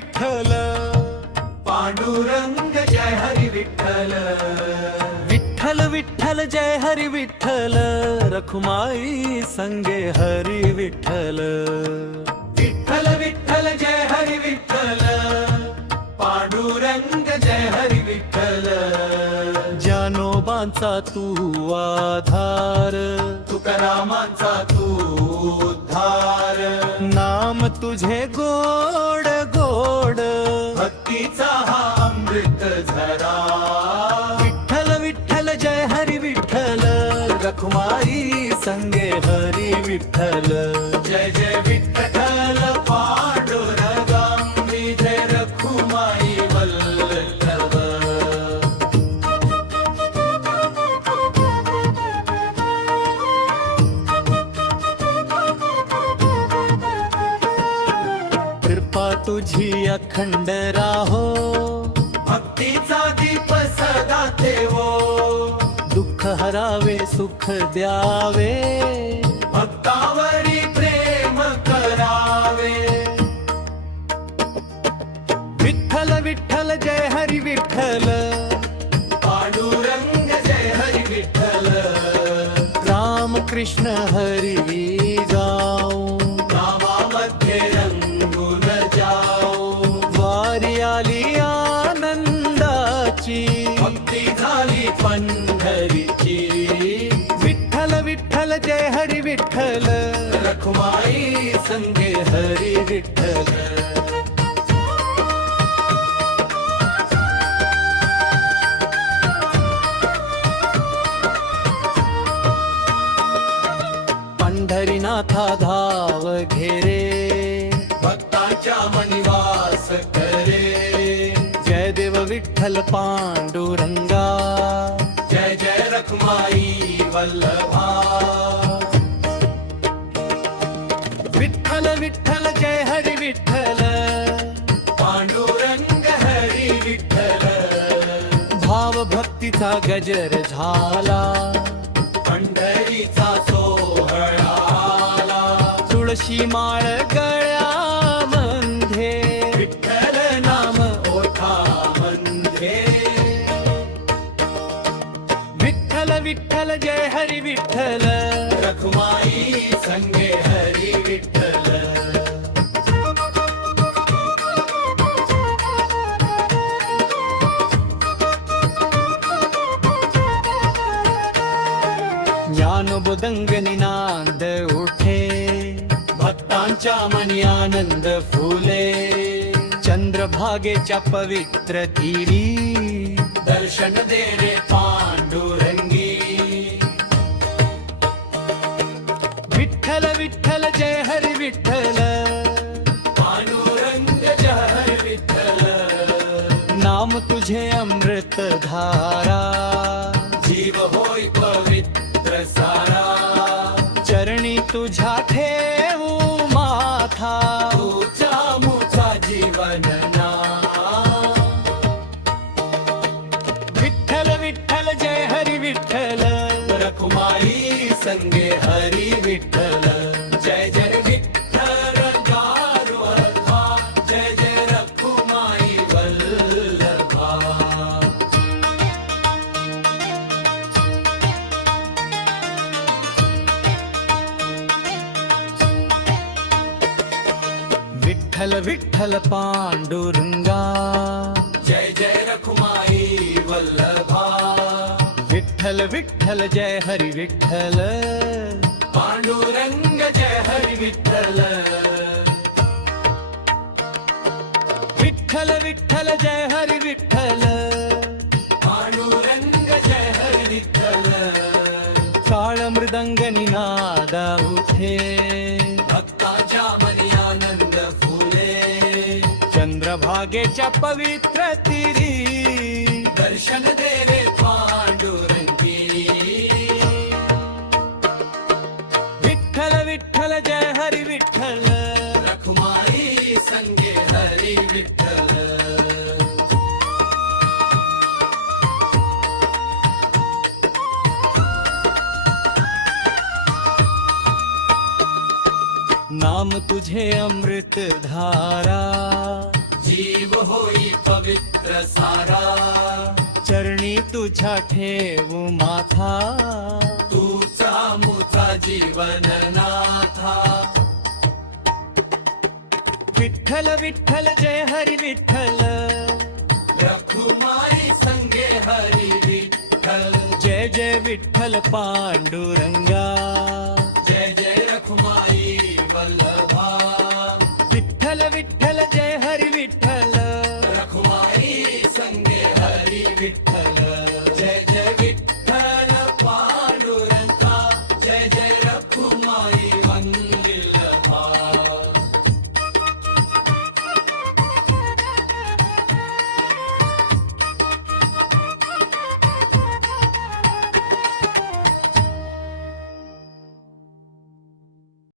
विठ्ठल, पांडुरंग जय हरी विठ्ठल, विठ्ठल विठ्ठल जय हरी विठ्ठल, रखुमाई संगे हरी विठ्ठल. विठ्ठल विठ्ठल जय हरी विठ्ठल, पांडुरंग जय हरी विठ्ठल. ज्ञानोबांचा तू आधार, तुकारामांचा तू उद्धार, नाम तुझे गोड गोड, भक्तीचा हा अमृत झरा. विठ्ठल विठ्ठल जय हरी विठ्ठल, रखुमाई संगे हरी विठ्ठल. जय जय विठ्ठल पांडुरंगा विजय रखुमाई वल्लभ. कृपा तुझी अखंड राहो, भक्तीचा दीप सदा तेवो. दुःख हरावे सुख द्यावे, भक्तावरी प्रेम करावे. विठ्ठल विठ्ठल जय हरी विठ्ठल, पांडुरंग जय हरी विठ्ठल. राम कृष्ण हरी जाऊ, नामामध्ये रंगून जाओ. वारी आली आनंदाची, भक्ती झाली पंढरीची. विठ्ठल विठ्ठल जय हरी विठ्ठल, रखुमाई संगे हरी विठ्ठल. पंढरीनाथा धाव घेरे, भक्ताच्या मनिवास करे. जय देव विठ्ठल पांडुरंगा, जय जय रखुमाई वल्लभा. विठ्ठल विठ्ठल जय हरी विठ्ठल, पांडुरंग हरी विठ्ठल. भाव भक्तीचा गजर झाला, पंढरीचा सोहळा आला. तुळशी माळ गळ्यामध्ये, विठ्ठल नाम ओठामध्ये. विठ्ठल विठ्ठल जय हरी विठ्ठल, रखुमाई संगे हरी विठ्ठल. ज्ञानोबोधंग निनाद उठे, भक्तांच्या मनी आनंद फुले. चंद्रभागेच्या पवित्र तीरी, दर्शन दे रे पांडुरंगी. विठ्ठल विठ्ठल जय हरी विठ्ठल, पांडुरंग जय हरी विठ्ठल. नाम तुझे अमृत धारा, जीव होय पवित्र सारा. चरणी तुझ्या ठेवू माथा, तुझा मुझा जीवन ना. विठ्ठल विठ्ठल जय हरी विठ्ठल, रखुमाई संगे हरी विठ्ठल. जय जय विठ्ठल गारुडा, जय जय रखुमाई वल्लभा. विठ्ठल विठ्ठल पांडुरंगा, जय जय रखुमाई वल्लभा. विठ्ठल विठ्ठल जय हरी विठ्ठल, पांडुरंग जय हरी विठ्ठल. विठ्ठल विठ्ठल जय हरी विठ्ठल, पांडुरंग जय हरी विठ्ठल. काळ मृदंग निनादा उठे, भक्ताच्या मनी आनंद फुले. चंद्रभागेच्या पवित्र तीरी, दर्शन दे रे पांडुरंगी. विठ्ठल विठ्ठल जय हरी विठ्ठल, रखुमाई संगे हरी विठ्ठल. नाम तुझे अमृत धारा, सारा चरणी तुझ्या ठेवू माथा तूचा मुचा जीवन नाथा विठ्ठल विठ्ठल जय हरी विठ्ठल रखुमाई संगे हरी विठ्ठल जय जय विठ्ठल पांडुरंगा जय जय रखुमाई वल्लभा विठ्ठल विठ्ठल जय हरी